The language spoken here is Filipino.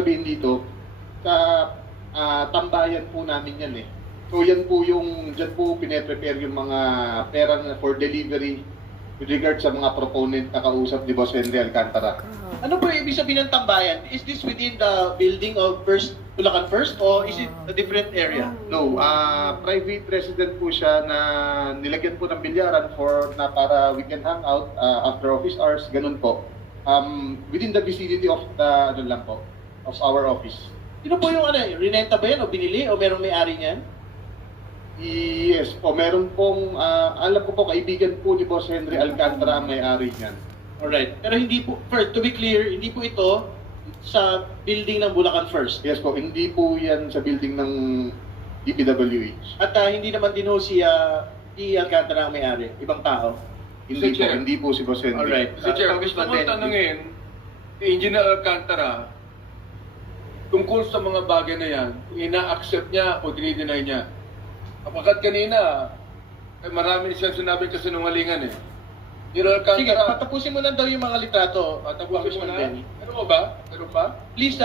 sabihin dito, sa tambayan po namin yan eh. So yan po yung, dyan po pine-prepare yung mga pera for delivery with regard sa mga proponent na kausap ni Boss Henry Alcantara. Ano po yung ibig sabihin ng tambayan? Is this within the building of Bulacan First or is it a different area? No, private resident po siya na nilagyan po ng bilyaran para we can hang out after office hours, ganun po. Within the vicinity of the, of our office. Sino po yung rinenta ba yan o binili o merong may-ari niyan? Yes po, meron pong, alam ko po, kaibigan po ni Boss Henry Alcantara ang may-ari niyan. Alright. Pero hindi po, first, to be clear, hindi po ito sa building ng Bulacan First. Yes po, hindi po yan sa building ng DPWH. At hindi naman din ho si Alcantara ang may-ari, ibang tao. Hindi po, Chair. hindi po si Boss Henry. Alright. Mr. Chair, gusto ko tanungin, si Engineer Alcantara, tungkol sa mga bagay na yan, ina-accept niya o dinideny niya. Kapagkat kanina, marami siyang sinabing kasinungalingan eh. Engineer Sige, Alcantara, patapusin mo na daw yung mga litrato. Patapusin bakit mo mo na, na? Benny. Ano ba? Meron pa? Please,